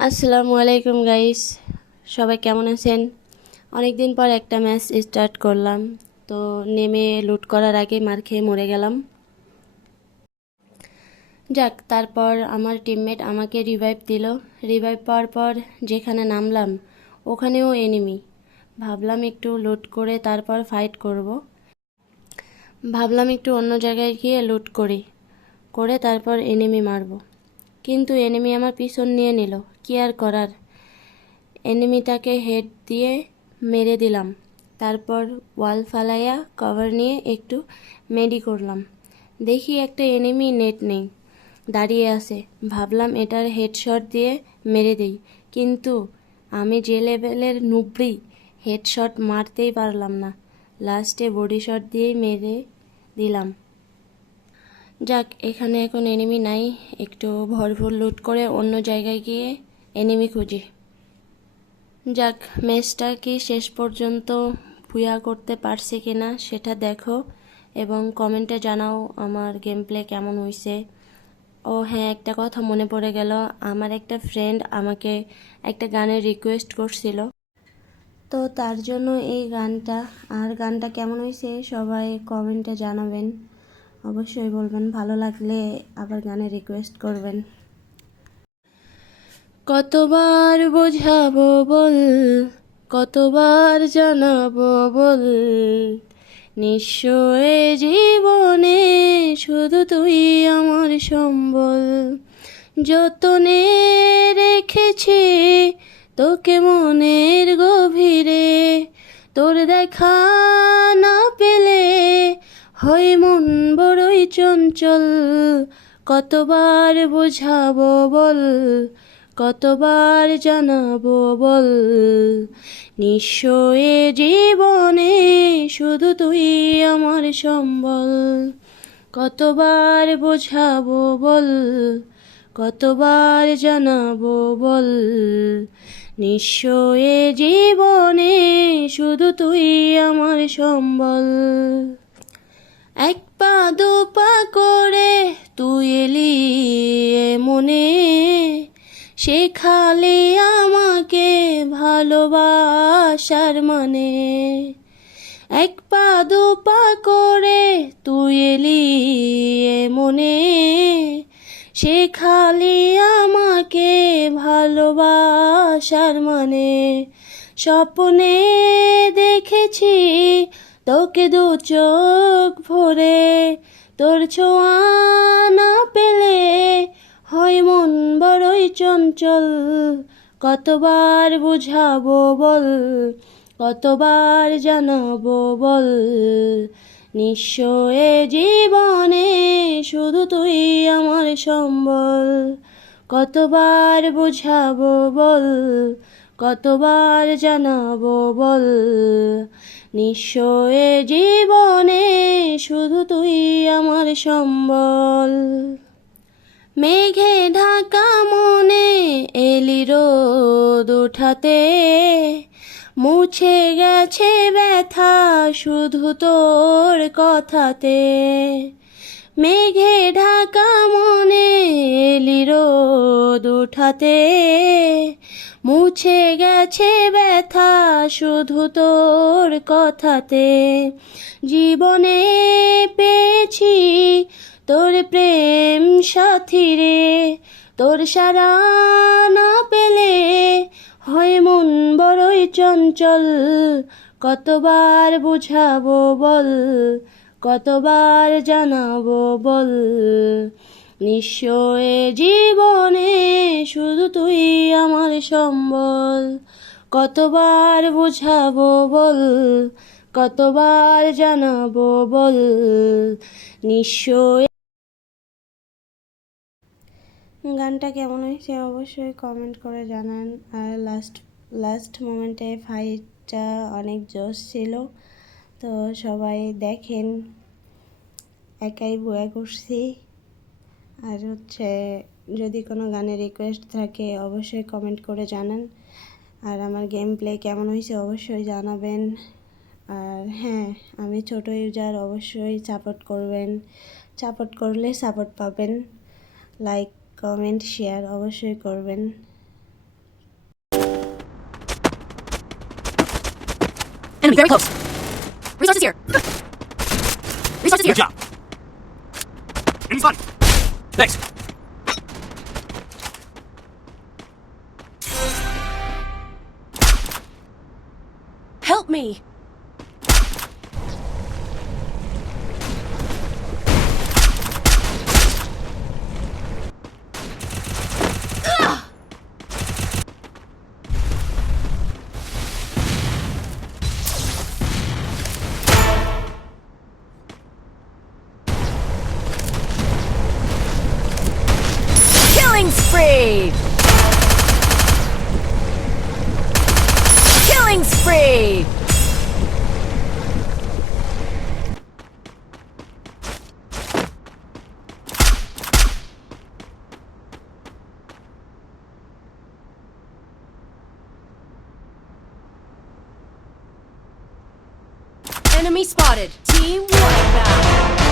আসসালামু আলাইকুম গাইস, সবাই কেমন আছেন? অনেক দিন পর একটা ম্যাচ স্টার্ট করলাম, তো নেমে লুট করার আগে মার খেয়ে মরে গেলাম। যাক, তারপর আমার টিমমেট আমাকে রিভাইভ দিল। রিভাইভ পাওয়ার পর যেখানে নামলাম ওখানেও এনিমি। ভাবলাম একটু লুট করে তারপর ফাইট করব। ভাবলাম একটু অন্য জায়গায় গিয়ে লুট করি, করে তারপর এনিমি মারব। কিন্তু এনিমি আমার পিছন নিয়ে নিল। কি আর করার, এনিমিটাকে হেড দিয়ে মেরে দিলাম। তারপর ওয়াল ফালাইয়া কভার নিয়ে একটু মেডি করলাম। দেখি একটা এনিমি নেট নেই, দাঁড়িয়ে আছে। ভাবলাম এটার হেডশট দিয়ে মেরে দেই, কিন্তু আমি যে লেভেলের নুবড়ি, হেডশট মারতেই পারলাম না। লাস্টে বডি শট দিয়েই মেরে দিলাম। যাক, এখানে এখন এনিমি নাই, একটু ভরপুর লুট করে অন্য জায়গায় গিয়ে এনিমি খুঁজি। যাক, ম্যাচটা কি শেষ পর্যন্ত পুয়া করতে পারছি কিনা সেটা দেখো এবং কমেন্টে জানাও আমার গেম প্লে কেমন হয়েছে। ও হ্যাঁ, একটা কথা মনে পড়ে গেল, আমার একটা ফ্রেন্ড আমাকে একটা গানের রিকোয়েস্ট করছিল, তো তার জন্য এই গানটা। আর গানটা কেমন হয়েছে সবাই কমেন্টে জানাবেন, অবশ্যই বলবেন, ভালো লাগলে আবার গানের রিকোয়েস্ট করবেন। কতবার বোঝাবো বল, কতবার জানাবো বল, নিঃস্ব এ জীবনে শুধু তুই আমার সম্বল। যতনে রেখেছি তোকে মনের গভীরে, তোর দেখা না পেলে হয় মন বড়ই চঞ্চল। কতবার বোঝাবো বল, কতবার জানাবো বল, নিঃস্ব এ জীবনে শুধু তুই আমার সম্বল। কতবার বোঝাবো বল, কতবার জানাবো বল, নিঃস্ব এ জীবনে শুধু তুই আমার সম্বল। এক পা দু পা করে তুই এলি এ মনে, শেখালি আমাকে ভালোবাসার মানে। এক পা দু পা করে তুই এলি এ মনে, শেখালি আমাকে ভালোবাসার মানে। স্বপ্নে দেখেছি তোকে দু চোখ ভরে, তোর ছোঁয়া না পেলে হয় মন বড়ই চঞ্চল। কতবার বুঝাবো বল, কতবার জানাবো বল, নিঃস্ব এ জীবনে শুধু তুই আমার সম্বল। কতবার বুঝাবো বল, কতবার জানাবো বল, নিঃস্ব এ জীবনে শুধু তুই আমার সম্বল। মেঘে ঢাকা মনে এলি রোদ উঠাতে, মুছে গেছে ব্যথা শুধু তোর কথাতে। মেঘে ঢাকা মনে এলি রোদ উঠাতে, মুছে গেছে ব্যথা শুধু তোর কথাতে। জীবনে পেয়েছি তোর প্রেম সাথী রে, তোর সারা না পেলে হয় মন বড়ই চঞ্চল। কতবার বুঝাবো বল, কতবার জানাবো বল, নিঃস্ব এ জীবনে শুধু তুই আমার সম্বল। কতবার বুঝাবো বল, কতবার জানাবো বল, নিঃস্ব। গানটা কেমন হয়েছে অবশ্যই কমেন্ট করে জানান। আর লাস্ট মোমেন্টে ফাইটটা অনেক জোশ ছিল, তো সবাই দেখেন। একাই বয়া করছি। আর যদি কোনো গানের রিকোয়েস্ট থাকে অবশ্যই কমেন্ট করে জানান। আর আমার গেম প্লে কেমন হয়েছে অবশ্যই জানাবেন। আর হ্যাঁ, আমি ছোট ইউজার, অবশ্যই সাপোর্ট করবেন। সাপোর্ট করলে সাপোর্ট পাবেন। লাইক কমেন্ট শেয়ার অবশ্যই করবেন। Enemy very close. Resources here. Resources here. Good job. Enemy spotted. Thanks. Help me. Killing spree! Killing spree! Enemy spotted. Team Wipeout.